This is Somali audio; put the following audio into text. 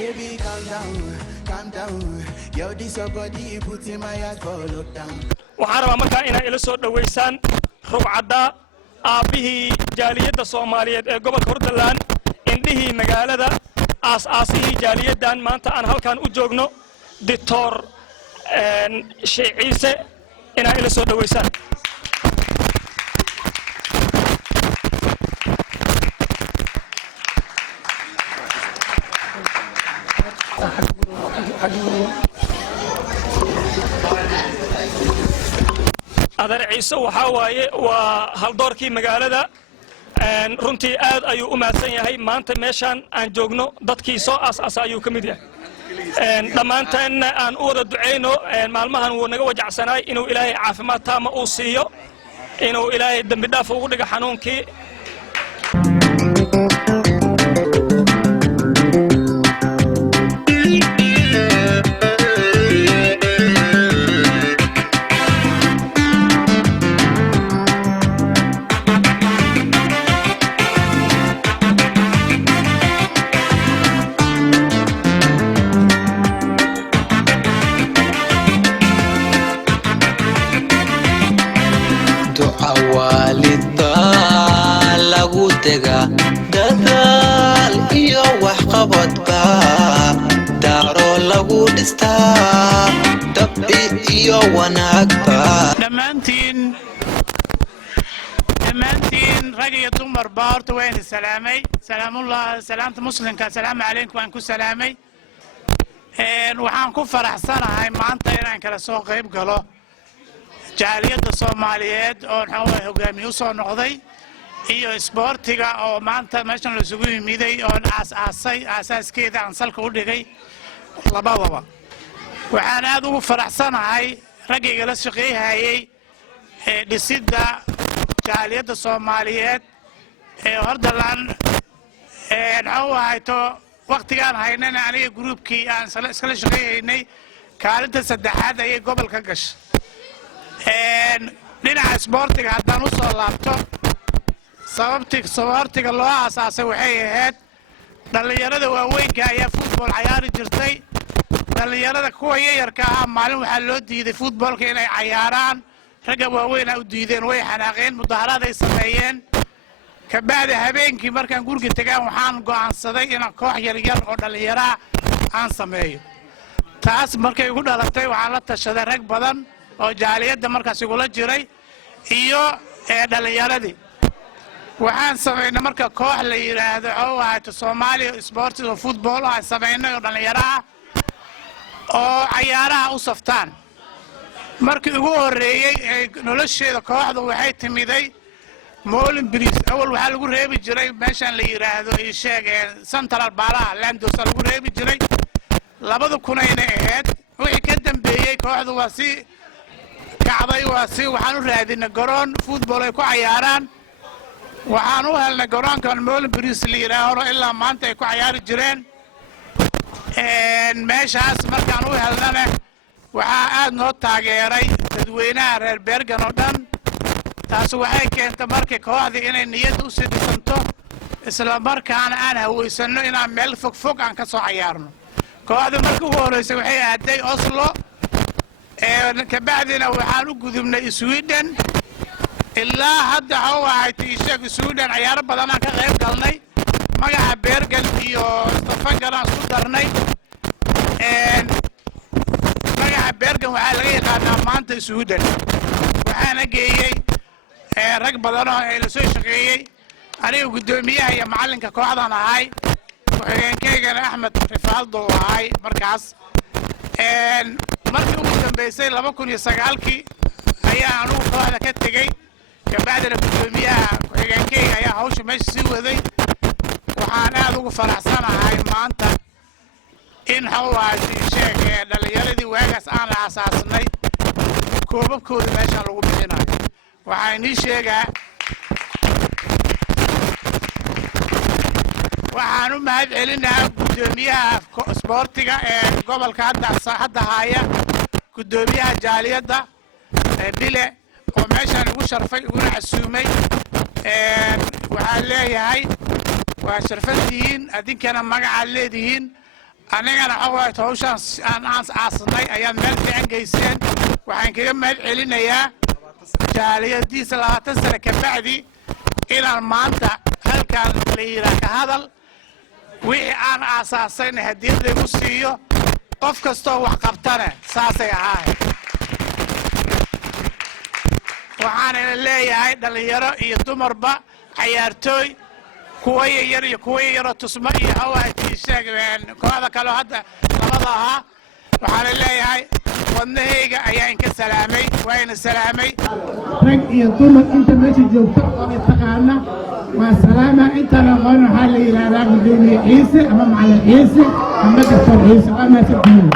Baby, calm down. Yo, this your body, put in my heart for lockdown. waxaan rabaa markaa inay ila soo dhaweysaan rugcadda aabihii jaaliyadda Soomaaliyeed ee gobolka Hordaland indhihii magaalada aas-aasihii jaaliyaddan maanta aan halkaan u joogno Dr. Sheikh Ciise inay ila soo dhaweysaan أدر عيسى وحواي وهالدوركي مقالة runtii aad ayuu u mahadsan yahay maanta meeshaan aan joogno dadkii soo aas-aasa ayuu ka mid yahay dhammaanteena aan u wada duceyno maalmahan wuu naga wajacsanaay inuu ilaahay caafimaad taama uu siiyo inuu ilaahay dambi dhaaf ugu dhigo xanuunkii dadaal iyo wax qabadba daaro lagu dhistaa dabci iyo wanaagba dhammaantiin rag iyo dumarba horta waan salaamay salaamullah salaamta muslimka salaamu calaykum waan ku salaamay waxaan ku faraxsanahay maanta inaan kala soo qayb galo jaaliyadda Soomaaliyeed oo hogaamiye u soo noqday iyo isboortiga oo maanta meeshan la isugu yimiday oo asaaskeeda aan salka u dhigay labadaba waxaan aad ugu faraxsanahay ragayga la shaqeeyay dhisidda jaaliyadda Soomaaliyeed ee Hordaland hayto waqtigaan haynana aniga groupkii aan iskala shaqeeynay kaalinta saddexaad ay gobolka gashay dhinaca isboortiga haddaan u soo laabto sababtiga loo aasaasay waxay ahayd dhalinyarada waaweynka ayaa football ciyaari jirtay dhalinyarada kuwa yarka ah maalin waxaa loo diiday footballka inay ciyaaraan ragga waaweyn ay u diideen way xanaaqeen mudaharaad ay sameeyeen ka bacdi habeenkii markaan guriga tagaan waxaan go'aansaday inaan koox yar oo dhalinyaro aan sameeyo taas markay ugu dhalatay waxaan la tashaday rag badan oo jaaliyadda markaas igula jiray iyo dhalinyaradii waxaan sameynay marka koox la yiraahdo oo Soomaaliya Sports oo football aan sameynay oo dhalinyaro oo ciyaaraha u saftaan markii ugu horeeyay nolosheeda kooxdu waxay timiday Moulin Bridge awal waxa lagu reebi jiray meeshan la yiraahdo ay sheegeen Central Balaha Landos lagu reebi jiray 2000 ay ahayd wixii ka dambeeyay kooxdu waa si kacday waxaan u raadinay garoon football ay ku ciyaaraan waxaan u helnay garoonkan Moulin Bridge la yiraahdo ilaa maanta ay ku ciyaari jireen meeshaas markaan u helnana waxaa aad noo taageeray dadweynaha reer Bergen oo dhan taas waxay keentay markii kooxdii inay niyad u sidhisanto isla markaana aan haweysano inaan meel fog aan ka soo ciyaarno kooxda markii ugu horeysay waxay aaday Oslo ka bacdina waxaan u gudubnay Sweden ilaa hadda waxay Sweden ciyaaro badan aan ka qayb galnay magaca Bergen iyo Stavanger aan isku darnay magaca Bergen waxaa laga yaqaanaa maanta Sweden waxaana geeyay rag badan oo ay la soo shaqeeyay aniga gudoomiyaha iyo macalinka kooxdan ahay ku-xigeenkaygana Axmed Rifaaldo ahay markaas markii ugu dambeysay 2009kii ayaa anigu kooxda ka tegay kabacdina gudoomiyaha ku-xigeenkayga ayaa hawsha meesha sii waday waxaan aad ugu faraxsanahay maanta in sheegay dhalinyaradii waagaas aan la aasaasnay koobabkooda meeshaan lagu bixinayo waxaan ii sheegaa waxaan u mahad celinayaa gudoomiyaha isboortiga ee gobolka hadda haya gudoomiyaha jaaliyadda bile oo meeshaan ugu sharfay uguna casuumay waxaan leeyahay وشرفتين أدين كان مجا على الذين anigana xawaa tawshan aan aasnay ayaan meel fiican geyseen waxaan kaga mahad celinayaa jaaliyadiisa 20 sano ka bacdi inaan maanta halkan la yiraahdo ka hadal wixii aan aasaasayna hadiyad lagu siiyo qof kastoo wax qabtana saasay ahayd waxaan leeyahay dhalinyaro iyo dumarba ciyaartooy kuwa yar iyo kuwa yar tusma iyo hawaati sheegeen kooxda kale hadda labada aha waxaan leeyahay wadnahayga ayaa inka salaamay wayna salaamay rag iyo dumar inta meesha joogta oo taqaana ma salaama inta la qoon waxa la yiraahdaa gudoomiye ciise ama macallin ciise ama doctor ciise ama sabbiin